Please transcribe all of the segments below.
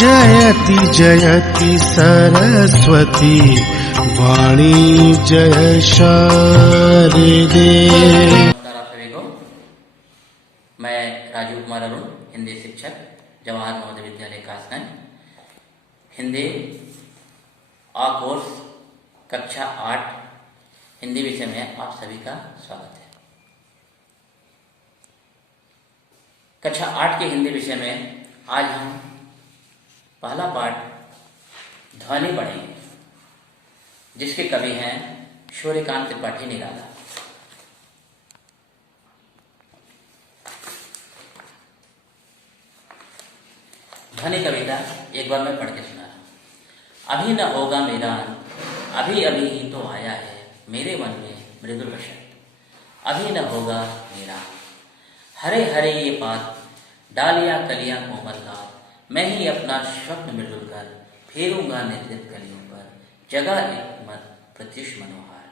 जयति जयति सरस्वती वाणी जय शारदे। नमस्कार आप सभी को। मैं राजीव कुमार अरुण, हिंदी शिक्षक, जवाहर नवोदय विद्यालय कासगंज। हिंदी आ कोर्स कक्षा 8 हिंदी विषय में आप सभी का स्वागत है। कक्षा 8 के हिंदी विषय में आज हम पहला पाठ ध्वनि पढ़ेंगे, जिसके कवि हैं सूर्यकांत त्रिपाठी निराला। ध्वनि कविता एक बार मैं पढ़ के सुना रहा हूं। अभी न होगा मेरा अंत, अभी अभी ही तो आया है मेरे मन में मृदुल वसंत। अभी न होगा मेरा अंत, हरे हरे ये पात, डालियां कलियां कोमल घात, मैं ही अपना स्वप्न मृदुल कर फेरूंगा निद्रित कलियों पर, जगह एक मत प्रत्युष मनोहार।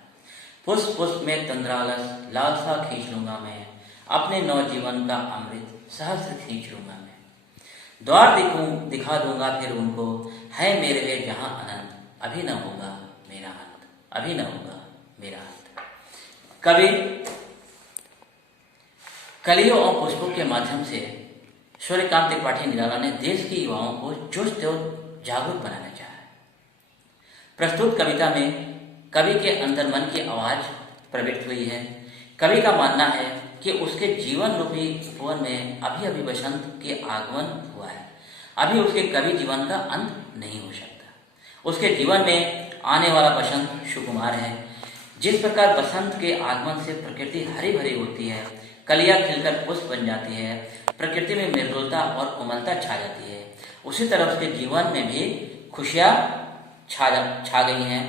पुष्प पुष्प में तंद्रालस लालसा खींच लूंगा मैं, अपने नवजीवन का अमृत सहस्र खींच लूंगा मैं। द्वार दिखा दूंगा फिर उनको, है मेरे वे जहां अनंत, अभी न होगा मेरा अंत, अभी न होगा मेरा अंत। कवि कलियों और पुष्पों के माध्यम से सूर्यकांत त्रिपाठी निराला ने देश के युवाओं को चुस्त और जागरूक बनाना चाहा। प्रस्तुत कविता में कवि के अंतर्मन की आवाज प्रकट हुई है। कवि का मानना है कि उसके जीवन रूपी उपवन में अभी अभी बसंत के आगमन हुआ है। अभी उसके कवि जीवन का अंत नहीं हो सकता। उसके जीवन में आने वाला बसंत सुकुमार है। जिस प्रकार बसंत के आगमन से प्रकृति हरी भरी होती है, कलियां खिलकर पुष्प बन जाती है, प्रकृति में मृदुलता और कोमलता छा जाती है, उसी तरह उसके जीवन में भी खुशियां छा गई हैं।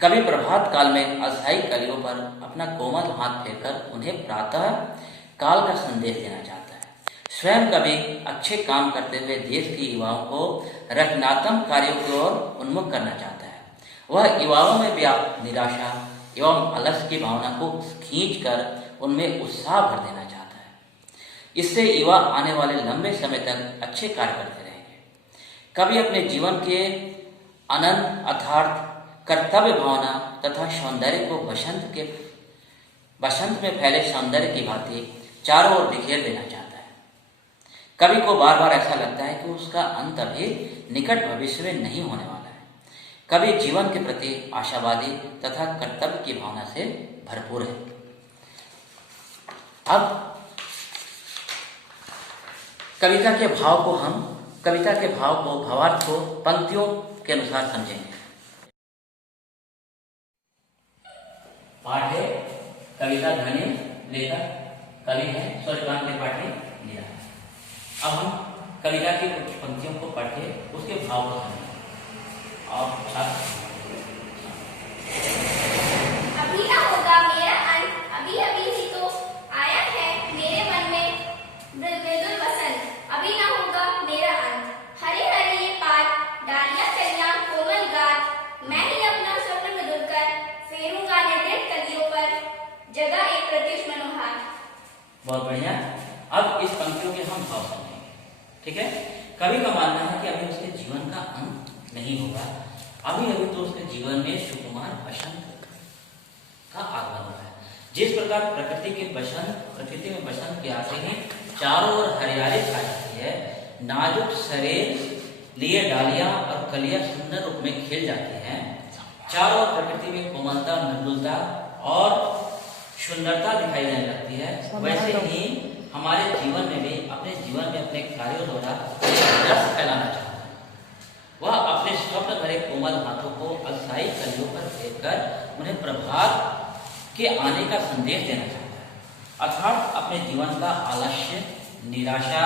कवि प्रभात काल में अस्थायी कलियों पर अपना कोमल हाथ फेरकर उन्हें प्रातः काल का संदेश देना चाहता है। स्वयं कवि अच्छे काम करते हुए देश के युवाओं को रचनात्मक कार्यों की ओर उन्मुख करना चाहता है। वह युवाओं में व्याप्त निराशा एवं आलस्य की भावना को खींचकर उनमें उत्साह भर देना चाहता है। इससे युवा आने वाले लंबे समय तक अच्छे कार्य करते रहेंगे। कवि अपने जीवन के अनंत अर्थात कर्तव्य भावना तथा सौंदर्य को बसंत में फैले सौंदर्य की भांति चारों ओर बिखेर देना चाहता है। कवि को बार बार ऐसा लगता है कि उसका अंत अभी निकट भविष्य में नहीं होने वाला है। कवि जीवन के प्रति आशावादी तथा कर्तव्य की भावना से भरपूर है। अब कविता के भाव को भावार्थ को पंक्तियों के अनुसार समझेंगे। पाठ है कविता ध्वनि लेकर, कवि है सूर्यकांत त्रिपाठी निराला। अब हम कविता की कुछ पंक्तियों को पढ़ के उसके भाव को समझेंगे। आप छात्र अभी ना होगा मेरा अंत, अभी अभी ही तो आया है मेरे मन में मृदुल वसंत। अभी ना होगा मेरा अंत, हरे हरे ये पात, डालियां कलियां कोमल गात, मैं ही अपना स्वप्न मधुर कर फेरूंगा निद्रित कलियों पर, जगह एक प्रत्युष मनोहार। बहुत बढ़िया। अब इस पंक्तियों के हम भाव समझेंगे। ठीक है। कवि का मानना है कि अभी उसके जीवन का अंत नहीं होगा, अभी अभी तो उसके जीवन में सुकुमार बसंत का आगमन हुआ है। जिस प्रकार प्रकृति में बसंत के आते ही चारों ओर हरियाली छा जाती है, नाजुक शरीर लिए डालियां और कलियां सुंदर रूप में खिल जाती हैं, चारों ओर प्रकृति में कोमलता, मृदुलता और सुंदरता दिखाई देने लगती है, वैसे ही हमारे जीवन में भी अपने कार्यों द्वारा रस फैलाना चाहता है। वह अपने स्वप्न भरे कोमल हाथों को अस्थायी कलियों पर फेरकर उन्हें प्रभात के आने का संदेश देना चाहता है। अर्थात अपने जीवन का आलस्य, निराशा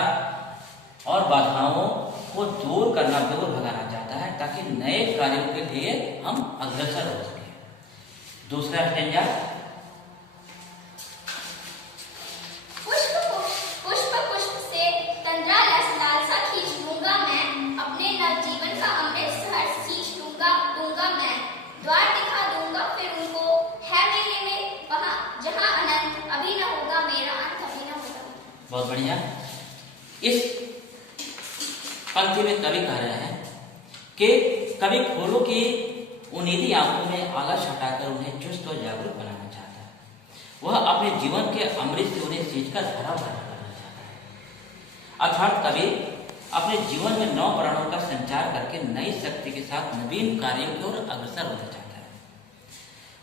और बाधाओं को दूर भगाना चाहता है, ताकि नए कार्यों के लिए हम अग्रसर हो सके। दूसरा स्टेंजा, द्वार दिखा दूंगा फिर उनको, है मेरे में वहां जहां अनंत, अभी न होगा मेरा अंत, अभी न होगा। बहुत बढ़िया। इस पंक्ति में कवि कह रहे हैं कि कवि फूलों की उन्नीली आंखों में आलस हटाकर उन्हें चुस्त और जागरूक बनाना चाहता है। वह अपने जीवन के अमृत से उन्हें सींचकर हरा भरा करना चाहता है। अर्थात कवि अपने जीवन में नौ प्राणों का संचार करके नई शक्ति के साथ नवीन कार्यों की ओर अग्रसर होना चाहता है।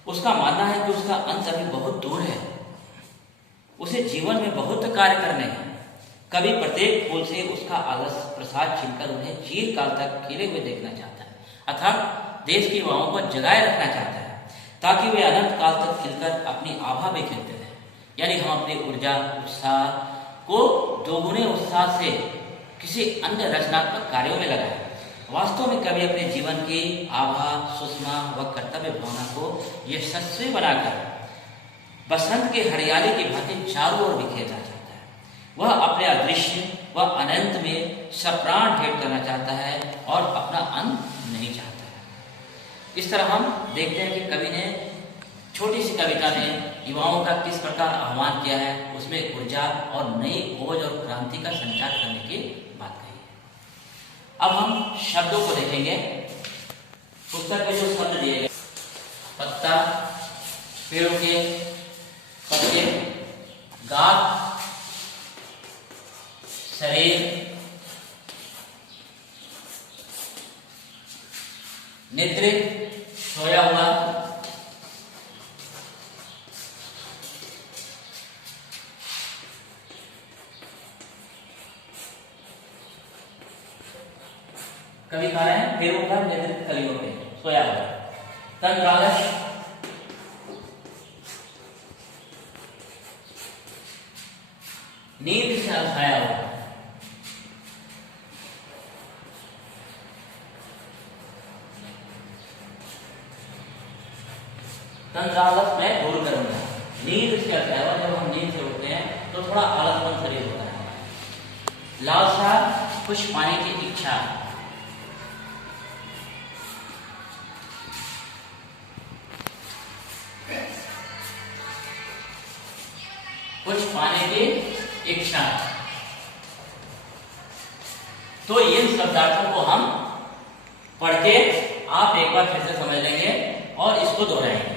उसका मानना है कि उसका अंत अभी बहुत दूर है, उसे जीवन में बहुत कार्य करने हैं। कवि प्रत्येक फूल से उसका आलस प्रसाद छीनकर उन्हें चिरकाल तक खिले हुए देखना चाहता है, अर्थात देश की युवाओं को जगाए रखना चाहता है, ताकि वे अनंत काल तक खिलकर अपनी आभा बिखेरते रहें। यानी हम अपनी ऊर्जा उत्साह को दोगुने उत्साह से किसी अन्य रचनात्मक कार्यों में लगाएं। वास्तव में कवि अपने जीवन की आभा, सुषमा व कर्तव्य भावना को यशस्वी बनाकर बसंत के हरियाली की भांति चारों ओर बिखेरना चाहता है। वह अपने अदृश्य व अनंत में सप्राण भेंट करना चाहता है और अपना अंत नहीं चाहता है। इस तरह हम देखते हैं कि कवि ने छोटी सी कविता में युवाओं का किस प्रकार आह्वान किया है, उसमें ऊर्जा और नई खोज और क्रांति का संचार करने की बात कही है। अब हम शब्दों को देखेंगे। पुस्तक में जो शब्द दिए गए, पत्ता, पेड़ों के पत्ते, गाद, शरीर, नेत्र, सोया हुआ, कवि कह रहे हैं पेड़ों का नेतृत्व कलियों पे सोया हुआ, तन आलस, नींद से अलसाया हुआ, तंद्रालस मैं दूर करूंगा। नींद से अलसाया हुआ, जब हम नींद से उठते हैं तो थोड़ा आलसपन शरीर होता है। लालसा, कुछ पाने की इच्छा, कुछ पाने की इच्छा। तो इन शब्दार्थों को हम पढ़ के आप एक बार फिर से समझ लेंगे और इसको दोहराएंगे।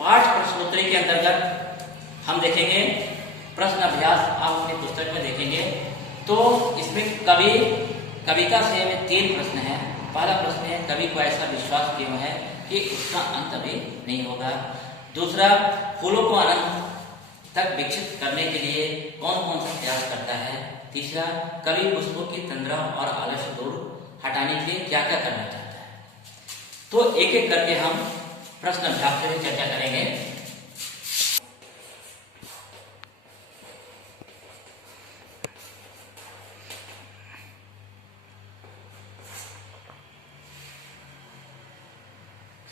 पाठ प्रश्नोत्तरी के अंतर्गत हम देखेंगे प्रश्न अभ्यास, आप अपनी पुस्तक में देखेंगे तो इसमें कविता से में 3 प्रश्न हैं। पहला प्रश्न है, कवि को ऐसा विश्वास क्यों है कि उसका अंत अभी नहीं होगा। दूसरा, फूलों को अनंत तक विकसित करने के लिए कौन कौन सा प्रयास करता है। तीसरा, कवि पुष्पों की तंद्रा और आलस्य दूर हटाने के लिए क्या क्या करना चाहता है। तो एक एक करके हम प्रश्न अभ्यास से चर्चा करेंगे।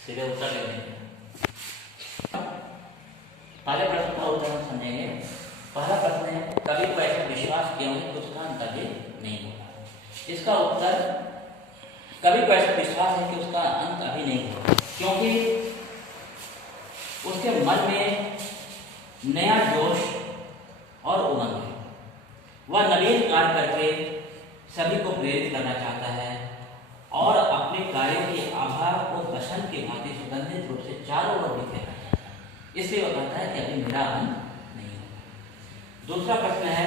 सीधे उत्तर लेंगे। पहले प्रश्न का उत्तर हम समझेंगे। पहला प्रश्न है, कवि को ऐसा विश्वास क्यों है कि उसका अंत अभी नहीं होगा। इसका उत्तर, कवि को ऐसा विश्वास है कि उसका अंत अभी नहीं होगा क्योंकि उसके मन में नया जोश और उमंग है। वह नवीन कार्य करके सभी को प्रेरित करना चाहता है और अपने कार्यों की आभा को बसंत की भांति सुगंधित रूप से चारों ओर बिखेरना चाहता है। इसलिए वह कहता है कि अभी मेरा अंत नहीं होगा। दूसरा प्रश्न है,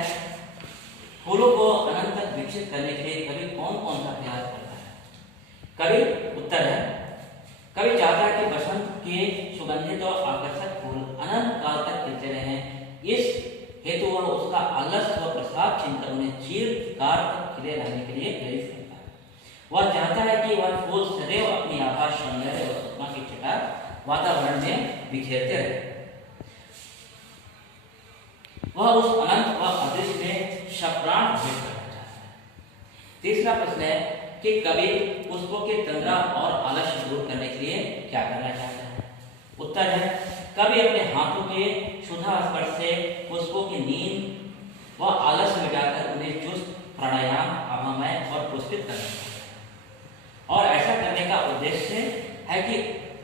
फूलों को अनंत तक विकसित करने के लिए कवि कौन कौन सा प्रयास करता है। कवि, उत्तर है, कवि चाहता है कि बसंत के सुगंधित और आकर्षक फूल अनंत काल तक खिलते रहें। इस हेतु वह उसका आलस्य व प्रसाद छीनकर उन्हें चिरकाल तक खिले रहने के लिए प्रेरित करता है। वह चाहता है कि वह फूल सदैव अपनी आभा, सौंदर्य और सुषमा की छटा वातावरण में बिखेरते रहे। वह उस अनंत व अदृश्य में सप्राण भेंट करना चाहता है। तीसरा प्रश्न है कि कवि पुष्पों के तंद्रा और आलस्य दूर करने के लिए क्या करना चाहता है। उत्तर है, कवि अपने हाथों के सुधा स्पर्श से पुष्पों की नींद व आलस्य मिटाकर उन्हें चुस्त, प्राणायाम, आभामय और पुष्पित करना चाहता है। और ऐसा करने का उद्देश्य है कि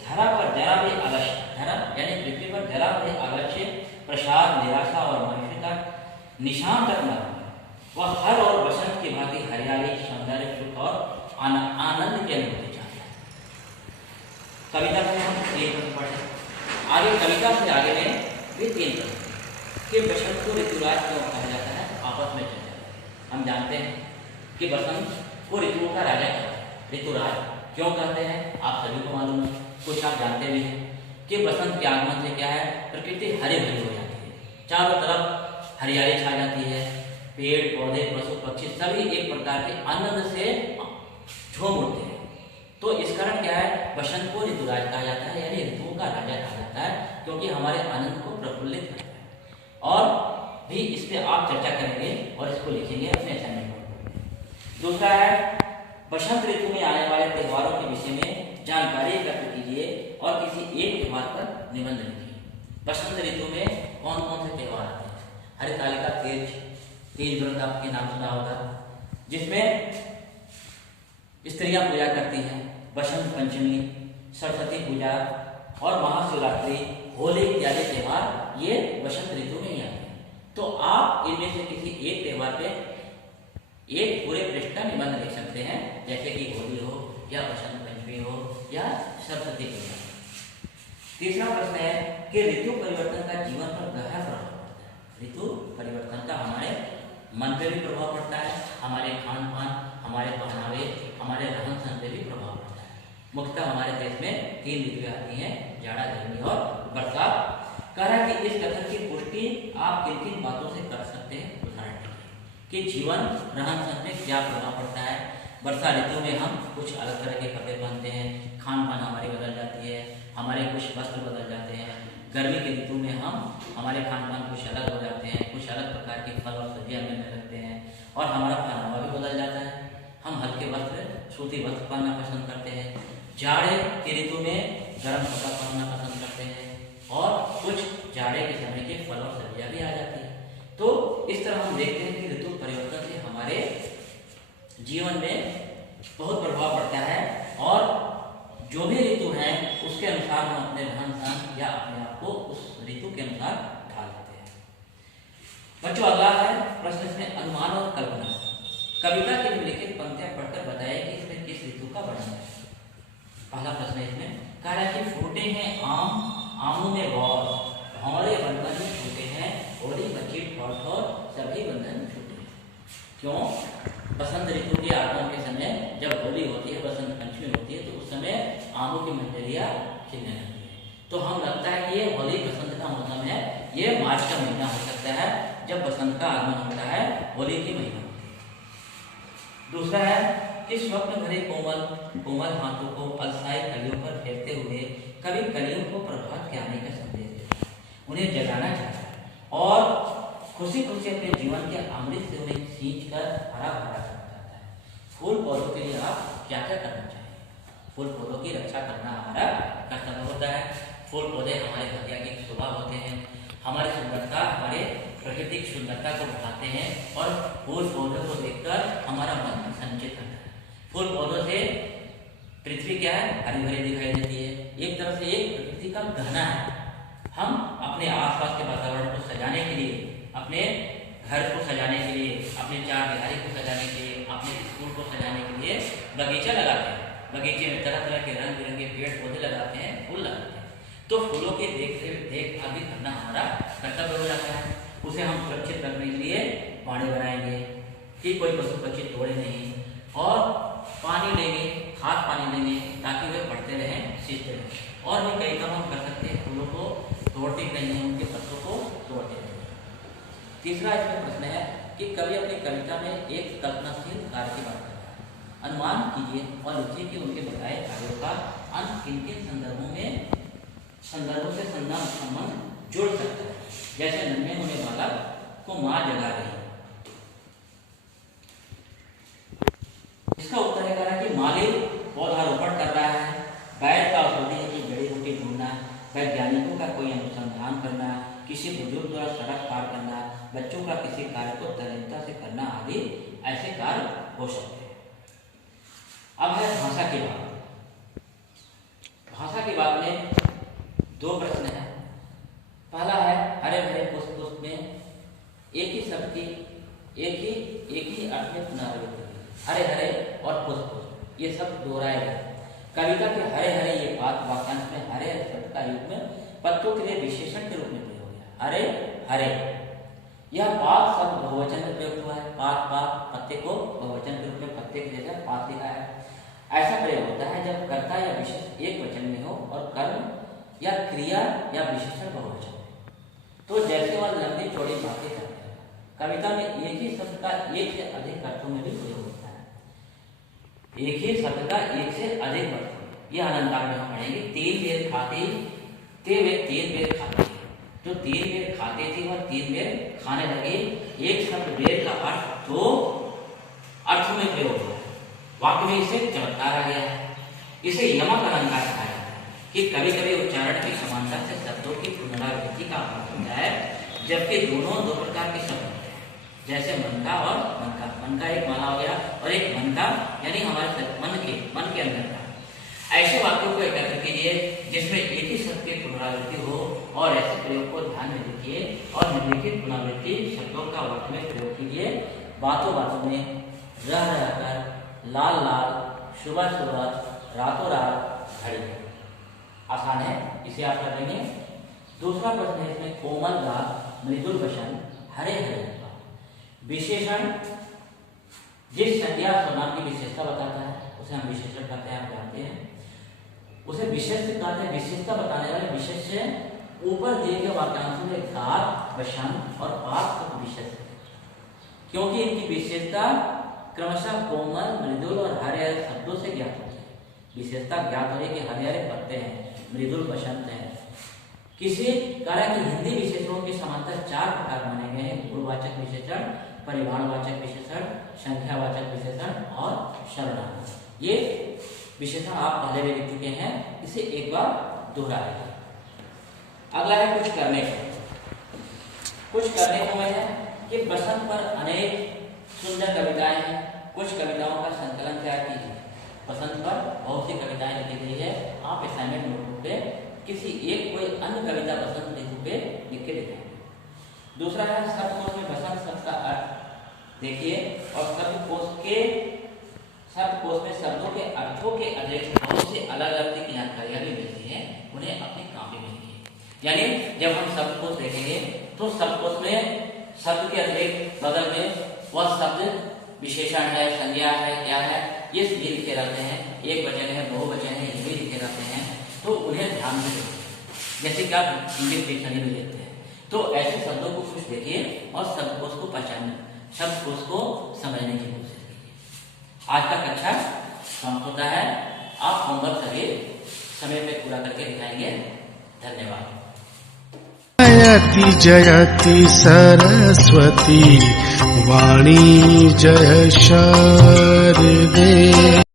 धरा पर जरा भी आलस्य, धरा यानी पृथ्वी पर जरा भी आलस्य, प्रसाद, निराशा और मनुष्य का निशान तक न रहे। वह हर और बसंत की भांति हरियाली, सौंदर्य, सुख और आनंद की अनुभूति चाहता है। कविता से हम 3 प्रश्न पढ़े, आगे कविता से आगे में भी 3 प्रश्न कि बसंत को ऋतुराज क्यों कहा जाता है, आपस में चर्चा करें। हम जानते हैं कि बसंत को ऋतुओं का राजा ऋतुराज क्यों कहते हैं, आप सभी को मालूम है, कुछ आप जानते भी हैं कि बसंत के आगमन से क्या है, प्रकृति हरी भरी हो जाती है, चारों तरफ हरियाली छा जाती है, पेड़ पौधे पशु पक्षी सभी एक प्रकार के आनंद से झूम उठते हैं। तो इस कारण क्या है, बसंत को ऋतुराज कहा जाता है, यानी ऋतुओं का राजा कहा जाता है, क्योंकि हमारे आनंद को प्रफुल्लित करता है। और भी इस पे आप चर्चा करेंगे और इसको लिखेंगे अपने असाइनमेंट में। दूसरा है, बसंत ऋतु में आने वाले त्योहारों के विषय में जानकारी एकत्र कीजिए और किसी एक त्योहार पर निबंध लिखिए। बसंत ऋतु में कौन कौन से त्योहार आते हैं, हरितालिका तीज व्रत आपके नाम सुना होगा, जिसमें स्त्रियां पूजा करती हैं, बसंत पंचमी, सरस्वती पूजा और महाशिवरात्रि, होली इत्यादि त्योहार ये बसंत ऋतु में ही आते हैं। तो आप इनमें से किसी एक त्योहार पे एक पूरे पृष्ठ का निबंध लिख सकते हैं, जैसे कि होली हो या बसंत पंचमी हो या सरस्वती पूजा। तीसरा प्रश्न है कि ऋतु परिवर्तन का जीवन पर गहरा प्रभाव पड़ता है। ऋतु परिवर्तन का हमारे मन पे भी प्रभाव पड़ता है, हमारे खान पान, हमारे पहनावे, हमारे रहन सहन पे भी प्रभाव पड़ता है। मुख्यतः हमारे देश में 3 ऋतुएं आती हैं, जाड़ा, गर्मी और बरसात। कह रहा है कि इस कथन की पुष्टि आप किन किन बातों से कर सकते हैं, उदाहरण कि जीवन रहन सहन में क्या प्रभाव पड़ता है। वर्षा ऋतु में हम कुछ अलग तरह के कपड़े पहनते हैं, खान पान हमारी बदल जाती है, हमारे कुछ वस्त्र बदल जाते हैं। गर्मी की ऋतु में हमारे खान पान कुछ अलग हो जाते हैं, कुछ अलग प्रकार के फल और सब्जियां मिलने लगते हैं और हमारा पहनावा भी बदल जाता है। हम हल्के वस्त्र, सूती वस्त्र पहनना पसंद करते हैं। जाड़े की ऋतु में गर्म कपड़ा पहनना पसंद करते हैं और कुछ जाड़े के समय के फल और सब्जियां भी आ जाती है। तो इस तरह हम देखते हैं कि ऋतु परिवर्तन से हमारे जीवन में बहुत प्रभाव पड़ता है और जो भी ऋतु है उसके अनुसार हम अपने रहन सहन या अपने आप को उस ऋतु के अनुसार ढाल लेते हैं। बच्चों, अगला है प्रश्न इसमें अनुमान और कल्पना। कविता के निम्नलिखित पंक्तियां पढ़कर बताइए कि इसमें किस ऋतु का वर्णन है। पहला प्रश्न इसमें कह रहा है कि फूटे हैं आम, आमों में गौर, भौरे बंधन छूटे हैं, होली बची ठोर ठोर, सभी बंधन छूटे हैं। क्यों? बसंत ऋतु के आगमन के समय जब होली होती है, बसंत पंचमी होती है, तो उस समय आमों की मंजरियां खिलने लगती है। तो हम लगता है कि ये होली बसंत का मौसम है, ये मार्च का महीना हो सकता है जब बसंत का आगमन होता है, होली की महीना होती है। दूसरा है कि स्वप्न भरे कोमल हाथों को अलसाए कलियों पर फेरते हुए कभी कलियों को प्रभात के आने का संदेश देता है, उन्हें जगाना चाहता है और खुशी खुशी अपने जीवन के अमृत से उन्हें सींच कर हरा भरा करना चाहता है। फूल पौधों के लिए आप क्या क्या करना चाहिए? फूल पौधों की रक्षा करना हमारा कर्तव्य होता है। फूल पौधे हमारे भाग्य की शोभा होते हैं, हमारी सुंदरता, हमारे प्राकृतिक सुंदरता को बढ़ाते हैं और फूल पौधों को देखकर हमारा मन संचित करता है। फूल पौधों से पृथ्वी क्या है, हरी भरी दिखाई देती है। एक तरह से एक प्रकृति का गहना है। हम अपने आसपास के वातावरण को सजाने के लिए, अपने घर को सजाने के लिए, अपने चार दीवारी को सजाने के लिए, अपने स्कूल को सजाने के लिए बगीचा लगाते हैं। बगीचे में तरह तरह के रंग बिरंगे पेड़ पौधे लगाते हैं, फूल लगाते हैं। तो फूलों की देखभाल भी करना हमारा कर्तव्य हो जाता है। उसे हम सुरक्षित रखने के लिए बाड़े बनाएंगे कि कोई पशु पक्षी तोड़े नहीं और पानी देंगे, खाद पानी देंगे ताकि वे बढ़ते रहें, सींचते रहें। और भी कई काम हम कर सकते हैं, फूलों को तोड़ते नहीं हैं, उनके पत्तों को तोड़ते नहीं। तीसरा इसमें प्रश्न है कि कवि अपनी कविता में एक कल्पनाशील कार्य की बात करता है। अनुमान कीजिए और लिखिए कि उनके बताए कार्यों का अंत किन किन संदर्भों से संबंध जुड़ सकता है। जैसे नन्हे होने वाला को मां जगा रही। इसका उत्तर है कि माली पौधारोपण कर रहा है, बैल का औषधि है कि जड़ी बूटी ढूंढना, वैज्ञानिकों का कोई अनुसंधान करना, किसी बुजुर्ग द्वारा सड़क पार करना, बच्चों का किसी कार्य को तल्लीनता से करना आदि ऐसे कार्य हो सकते हैं। अब है भाषा की बात। भाषा की बात में 2 प्रश्न हैं। पहला है हरे भरे पुष्प पुष्प में एक ही शब्द की एक ही अर्थ में पुनरावृत्ति। हरे हरे और पुष्प पुष्प ये सब दोहराया गया। कविता के हरे हरे ये पात वाक्यांश में हरे शब्द का युग में पत्तों के लिए विशेषण के रूप में प्रयोग किया। हरे हरे, यह पात शब्द बहुवचन में प्रयुक्त हुआ है। पात पात, पत्ते को बहुवचन के रूप में पत्ते की जगह पात लिखा है। ऐसा प्रयोग होता है जब कर्ता या विशेष एक वचन में हो और कर्म या क्रिया या विशेषण बहुवचन। तो जैसे वह लंबी चौड़ी बातें करते हैं, कविता में एक ही शब्द का एक से अधिक अर्थों में भी प्रयोग होता है। एक ही शब्द का एक से अधिक अर्थ, यह अलंकार में हम पढ़ेंगे। 3 बेर खाते ते वे 3 बेर खाते, जो 3 बेर खाते थे वह 3 बेर खाने लगे। एक शब्द बेर का अर्थ 2 अर्थों में प्रयोग हुआ है। वाक्य में इसे चमत्कार आ गया है। इसे यमक अलंकार कहा जाता है कि कभी कभी उच्चारण की समानता से शब्दों की पुनरावृत्ति का अर्थ होता है, जबकि दोनों 2 प्रकार के शब्द होते हैं, जैसे मन का और मन का। मन का एक माना हो गया और एक मन का यानी हमारे मन के अंदर का। ऐसे वाक्यों को एकत्र कीजिए जिसमें एक ही शब्द की पुनरावृत्ति हो और ऐसे प्रयोग को ध्यान में रखिए और निम्नलिखित पुनरावृत्ति शब्दों का वाक्य में प्रयोग कीजिए। बातों बातों में, रह रहकर, लाल लाल, सुबह सुबह, रातों रात, घड़ी। आसान है, इसे आप कर लेंगे। दूसरा प्रश्न है इसमें कोमल राग, मृदुल वचन, हरे हरे। विशेषण जिस संज्ञा स्वनाम की विशेषता बताता है उसे हम विशेषण कहते हैं, आप जानते हैं। उसे विशेष कहते हैं। विशेषता बताने वाले विशेष से ऊपर दिए गए वाक्यांशों में गात, वचन और पाठ विशेष है, क्योंकि इनकी विशेषता क्रमशः कोमल, मृदुल और हरे हरे शब्दों से ज्ञात होती है। विशेषता ज्ञात हो कि हरे हरे पत्ते हैं, मृदुल वसंत है। किसी कारण की हिंदी विशेषणों के समांतर 4 प्रकार माने गए हैं: गुणवाचक विशेषण, परिमाणवाचक विशेषण, संख्यावाचक विशेषण और सर्वनाम। ये विशेषण आप पहले भी लिख चुके हैं, इसे एक बार दोहराएंगे। अगला है कुछ करने को। कुछ करने को में है कि बसंत पर अनेक सुंदर कविताएं हैं। कुछ कविताओं का संकलन तैयार कीजिए। बसंत पर बहुत सी कविताएं लिखी गई है। आप असाइनमेंट नोटबुक पे किसी एक कोई अन्य कविता बसंत ऋतु पे लिख के दिखाएंगे। दूसरा है शब्दकोश में बसंत शब्द का अर्थ देखिए और शब्दकोश में शब्दों के अर्थों के अतिरिक्त बहुत से अलग अलग की जानकारियां भी मिलती है, उन्हें अपनी कॉपी में लिखिए। यानी जब हम शब्दकोश देखेंगे तो शब्दकोश में शब्द के अतिरिक्त बगल में वह शब्द विशेषण है, संज्ञा है, क्या है, ये भी लिखे रहते हैं। एक वचन है, बहुवचन है, ये भी लिखे रहते हैं, तो उन्हें ध्यान में रखिए। जैसे कि आप इंग्लिश डिक्शनरी में देखते हैं, तो ऐसे शब्दों को कुछ देखिए और शब्दकोश को पहचानने, शब्दकोश को समझने की कोशिश कीजिए। आज का कक्षा समाप्त होता है। आप होमवर्क करिए, समय पे पूरा करके दिखाएंगे। धन्यवाद। जयति जयति सरस्वती वाणी जय शारदे।